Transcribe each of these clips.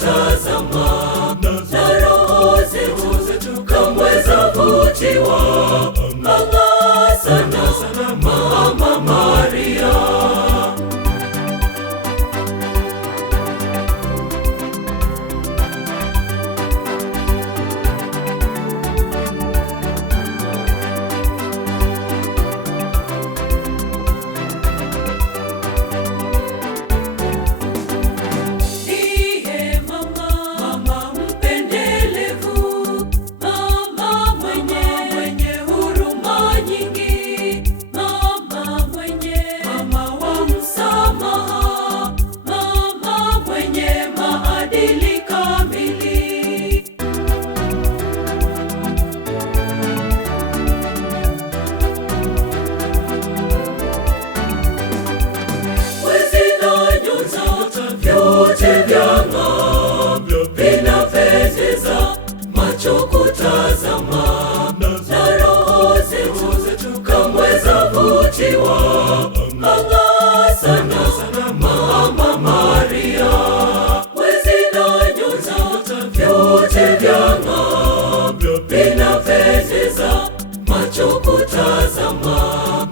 kutazama, na roho zetu kamwe zavutiwa. Ng'aa sana Mama Maria. Macho kutazama, na roho zetu kamwe zavutiwa. Ng'aa sana Mama Maria. Mwezi na nyota vyote vyang'aa, vinapendeza. Macho kutazama,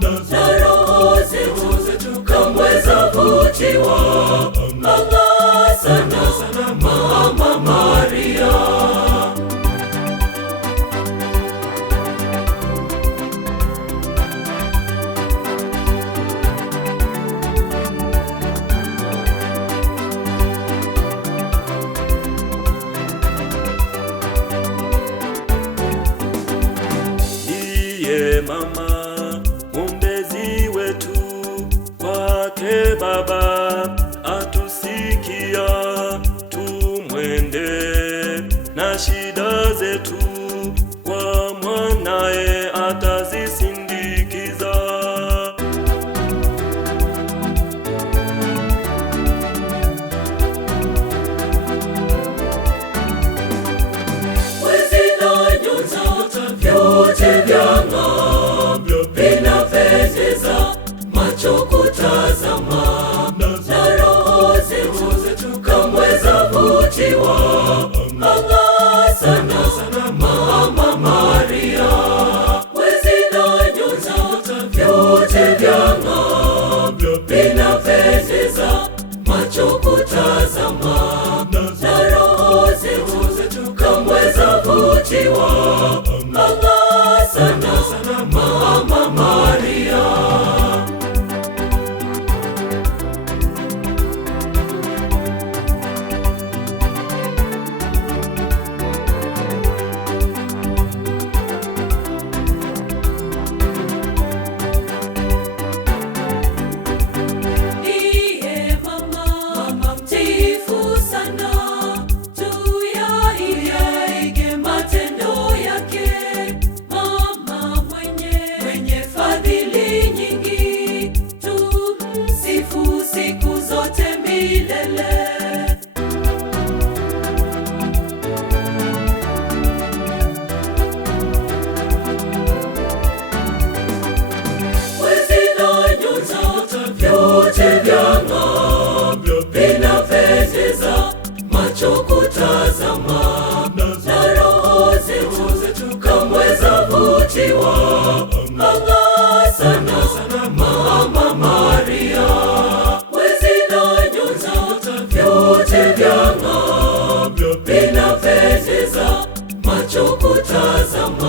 na roho zetu kamwe zavutiwa. Ng'aa sana Mama Maria. Mama mwombezi wetu, kwake Baba atusikia. Tumwende na shida zetu, kwa mwanae atazisindikiza. Mwezi na nyota vyote vyang'aa, vinapendeza. Macho kutazama, na roho zetu kamwe zavutiwa. Ng'aa sana Mama Maria. Mwezi na nyota vyote vyang'aa, vinapendeza. Macho kutazama, na roho zetu kamwe zavutiwa. Ng'aa sana Mama Maria. Siku zote milele. Mwezi na nyota vyote vyang'aa, vinapendeza. Macho kutazama, na roho zetu kamwe zavutiwa. Ng'aa sana Mama Maria. Vyote vyang'aa, vinapendeza. Macho kutazama,